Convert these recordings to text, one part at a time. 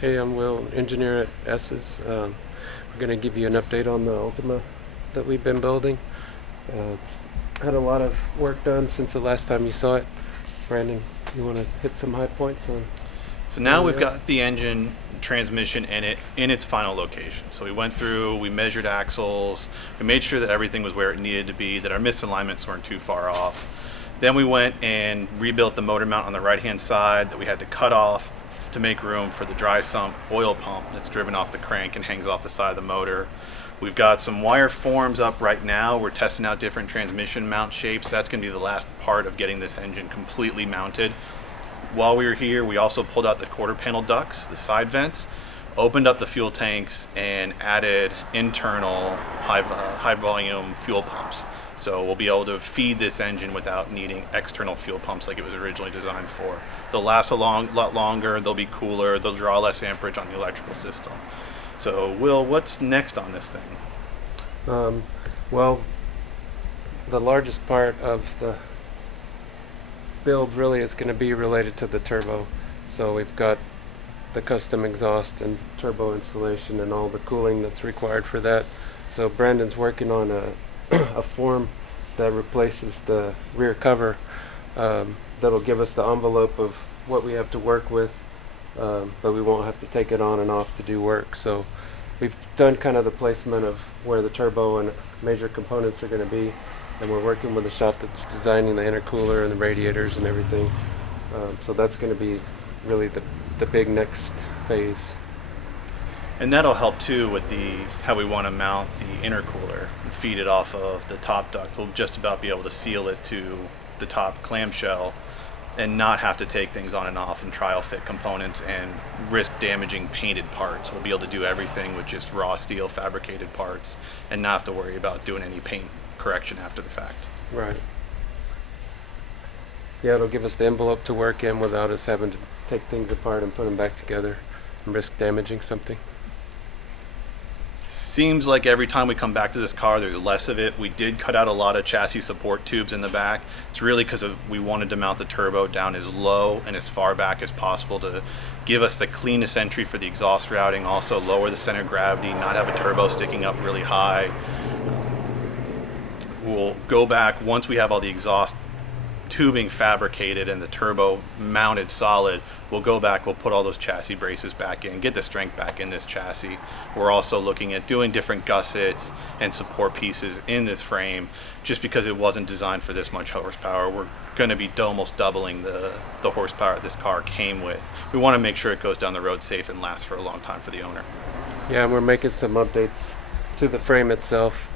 Hey, I'm Will, engineer at S's. We're going to give you an update on the Ultima that we've been building. It's had a lot of work done since the last time you saw it. Brandon, you want to hit some high points on So where now we we've are? got the engine transmission in its final location. So we went through, we measured axles, we made sure that everything was where it needed to be, that our misalignments weren't too far off. Then we went and rebuilt the motor mount on the right hand side that we had to cut off to make room for the dry sump oil pump that's driven off the crank and hangs off the side of the motor. We've got some wire forms up right now. We're testing out different transmission mount shapes. That's going to be the last part of getting this engine completely mounted. While we were here, we also pulled out the quarter panel ducts, the side vents, opened up the fuel tanks, and added internal high volume fuel pumps. So we'll be able to feed this engine without needing external fuel pumps like it was originally designed for. They'll last a lot longer, they'll be cooler, they'll draw less amperage on the electrical system. So Will, what's next on this thing? Um, well, the largest part of the build really is going to be related to the turbo. So we've got the custom exhaust and turbo installation and all the cooling that's required for that. So Brandon's working on a form that replaces the rear cover, that'll give us the envelope of what we have to work with, but we won't have to take it on and off to do work. So we've done kind of the placement of where the turbo and major components are going to be, and we're working with a shop that's designing the intercooler and the radiators and everything. So that's going to be really the big next phase. And that'll help too with how we want to mount the intercooler and feed it off of the top duct. We'll just about be able to seal it to the top clamshell and not have to take things on and off and trial fit components and risk damaging painted parts. We'll be able to do everything with just raw steel fabricated parts and not have to worry about doing any paint correction after the fact. Right. Yeah, it'll give us the envelope to work in without us having to take things apart and put them back together and risk damaging something. Seems like every time we come back to this car, there's less of it. We did cut out a lot of chassis support tubes in the back. It's really because we wanted to mount the turbo down as low and as far back as possible to give us the cleanest entry for the exhaust routing, also lower the center of gravity, not have a turbo sticking up really high. We'll go back once we have all the exhaust tubing fabricated and the turbo mounted solid. We'll go back, we'll put all those chassis braces back in, get the strength back in this chassis. We're also looking at doing different gussets and support pieces in this frame just because it wasn't designed for this much horsepower. We're going to be almost doubling the horsepower this car came with. We want to make sure it goes down the road safe and lasts for a long time for the owner. Yeah, and we're making some updates to the frame itself,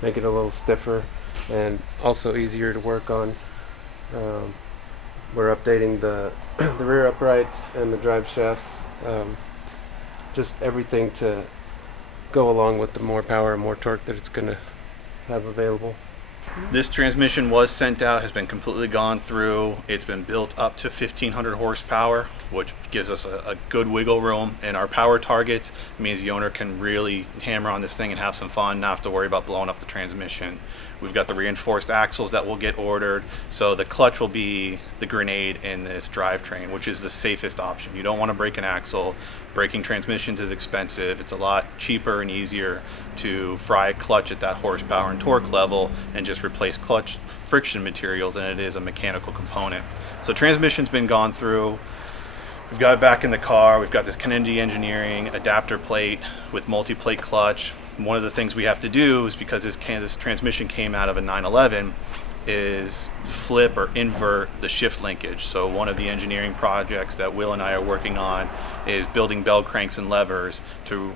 make it a little stiffer and also easier to work on. We're updating the the rear uprights and the drive shafts, just everything to go along with the more power and more torque that it's going to have available. This transmission was sent out, has been completely gone through. It's been built up to 1500 horsepower, which gives us a good wiggle room in our power targets. It means the owner can really hammer on this thing and have some fun, not have to worry about blowing up the transmission. We've got the reinforced axles that will get ordered. So the clutch will be the grenade in this drivetrain, which is the safest option. You don't want to break an axle. Breaking transmissions is expensive. It's a lot cheaper and easier to fry a clutch at that horsepower and torque level and just replace clutch friction materials than it is a mechanical component. So transmission's been gone through. We've got it back in the car. We've got this Kennedy Engineering adapter plate with multi-plate clutch. One of the things we have to do is because this transmission came out of a 911 is flip or invert the shift linkage. So one of the engineering projects that Will and I are working on is building bell cranks and levers to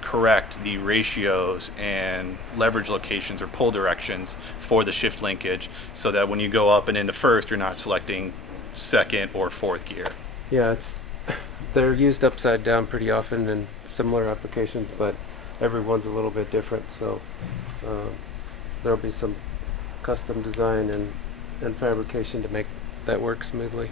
correct the ratios and leverage locations or pull directions for the shift linkage so that when you go up and into first, you're not selecting second or fourth gear. Yeah, they're used upside down pretty often in similar applications, but every one's a little bit different. So there'll be some custom design and fabrication to make that work smoothly.